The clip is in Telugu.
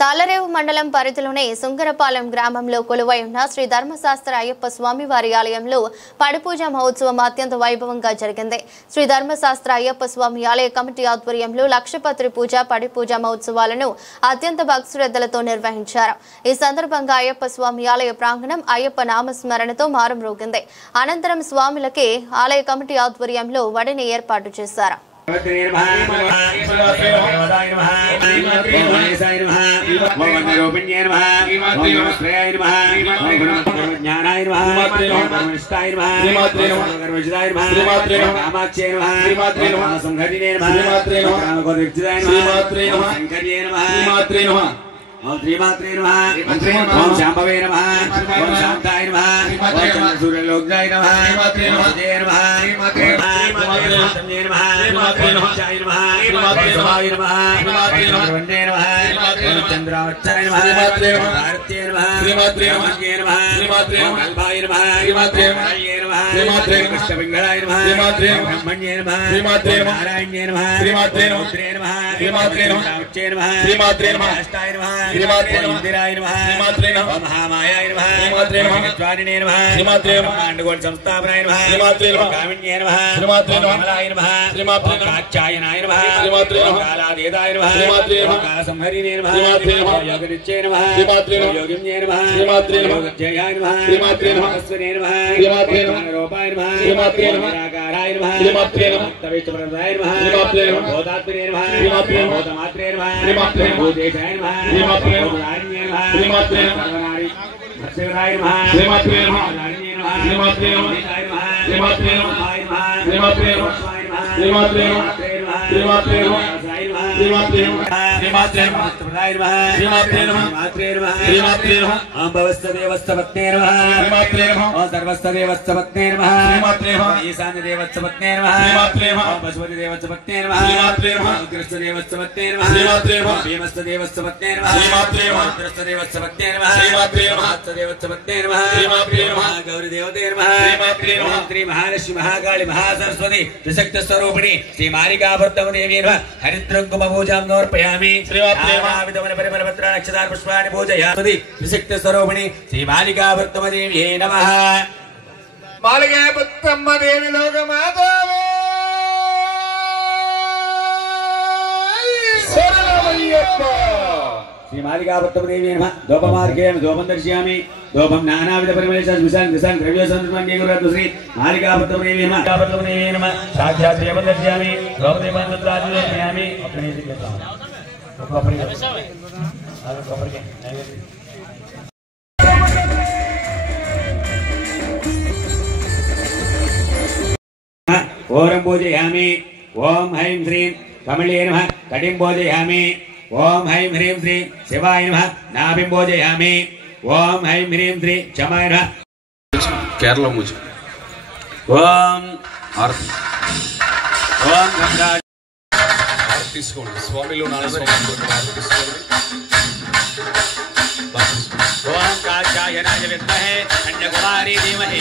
తాళరేవు మండలం పరిధిలోని సుంకరపాలెం గ్రామంలో కొలువై ఉన్న శ్రీ ధర్మశాస్త్ర అయ్యప్ప స్వామి వారి ఆలయంలో పడిపూజ మహోత్సవం అత్యంత వైభవంగా జరిగింది. శ్రీ ధర్మశాస్త్ర అయ్యప్ప స్వామి ఆలయ కమిటీ ఆధ్వర్యంలో లక్షపత్రి పూజ పడిపూజ మహోత్సవాలను అత్యంత భక్తిశ్రద్ధలతో నిర్వహించారు. ఈ సందర్భంగా అయ్యప్ప స్వామి ఆలయ ప్రాంగణం అయ్యప్ప నామస్మరణతో మారుమ్రోగింది. అనంతరం స్వాములకి ఆలయ కమిటీ ఆధ్వర్యంలో వడిని ఏర్పాటు చేశారు. ओम श्रीमात्रे नमः ओम शांभवे नमः ओम शांताय नमः ओम सूर्यलोकनाय नमः जय नमः श्रीमात्रे नमः श्रीमात्रे नमः जय नमः श्रीमात्रे नमः वंदे नमः ओम चंद्रावच्छाय नमः श्रीमात्रे नमः भारतीय नमः श्रीमात्रे नमः जय नमः श्रीमात्रे नमः कल्पाय नमः श्रीमात्रे नमः जय नमः श्रीमात्रे नमः कृष्णपिंगलाय नमः श्रीमात्रे नमः ब्रह्मण्ये नमः श्रीमात्रे नमः नारायण्ये नमः श्रीमात्रे नमः श्रीमात्रे नमः उच्चे नमः श्रीमात्रे नमः अष्टाय नमः श्रीमात्रे नमः इंदिराय नमः श्रीमात्रे नमः महामायाय नमः श्रीमात्रे नमः स्वानिने नमः श्रीमात्रे नमः अंडकोट संस्थापनाय नमः श्रीमात्रे नमः कामिन्ये नमः श्रीमात्रे नमः कमलाय नमः श्रीमात्रे नमः कात्यायनाय नमः श्रीमात्रे नमः कालादेदाय नमः श्रीमात्रे नमः कालसंहरिणे नमः श्रीमात्रे नमः योगनिच्चे नमः श्रीमात्रे नमः योगिन्ये नमः श्रीमात्रे नमः जयाय नमः श्रीमात्रे नमः अस्वने नमः श्रीमात्रे नमः रूपाय नमः श्रीमात्रे नमः निराकाराय नमः श्रीमात्रे नमः तवेशप्रदाय नमः श्रीमात्रे नमः बोधात्मने नमः श्रीमात्रे नमः बोधमात्रे नमः श्रीमात्रे नमः भूतेशाय नमः श्रीमात्रे नमः श्रीमात्रे नमः भक्तराय नमः श्रीमात्रे नमः श्रीमात्रे नमः श्रीमात्रे नमः श्रीमात्रे नमः श्रीमात्रे नमः श्रीमात्रे नमः श्रीमात्रे नमः श्रीमात्रे नमः प्रदाय नमः श्रीमात्रे नमः श्रीमात्रे नमः ओम भवस्तदेवस्तपत्ने नमः श्रीमात्रे नमः ओम सर्वस्तदेवस्तपत्ने नमः श्रीमात्रे नमः ईशानदेवस्तपत्ने नमः श्रीमात्रे नमः ओम पशुपतिदेवस्तपत्ने नमः श्रीमात्रे नमः कृष्णदेवस्तपत्ने नमः श्रीमात्रे नमः भीमस्तदेवस्तपत्ने नमः श्रीमात्रे नमः कृष्णदेवस्तपत्ने नमः श्रीमात्रे नमः सदेवस्तपत्ने नमः श्रीमात्रे नमः गौरीदेवते नमः श्रीमात्रे नमः श्री महालक्ष्मी महाकाली महासरस्वती त्रिशक्ति स्वरूपिणी श्री मालिकावर्तम देवी नमः हरिद्रकुंकुम पूजां समर्पयामि श्रीमात्रे नमः विदमन परिमलपत्र नक्षत्र पुष्पाणि पूजयामि त्रिशक्ति स्वरूपिणी श्री मालिकावर्तम देवी नमः मालिकावर्तम देवी लोकमातावे शरणमय्यप्पा श्री मालिकावर्तम देवी नमः धूपमार्गेण धूपं दर्शयामि धूपं नानाविध परिमलेषु विशाल विशाल द्रव्यसंस्मरणीय गुरुरत्न श्री मालिकावर्तम देवी नमः मालिकावर्तम देवी नमः साक्षात् देवं दर्शयामि धूपदीपं दर्शयामि अपने से कहता हूं ओम पूजयामि ओम ऐं ह्रीं कमले नमः कटिं पूजयामि ओम ऐं ह्रीं श्री शिवाय नमः नाभिं पूजयामि ओम ऐं ह्रीं श्री चमाय नमः केरला मुझे ओम ओम गंगा తీసుకోండి స్వామిలో నాలుగు స్వామి తీసుకోండి ओम कात्यायनाय विद्महे कन्याकुमारी धीमहि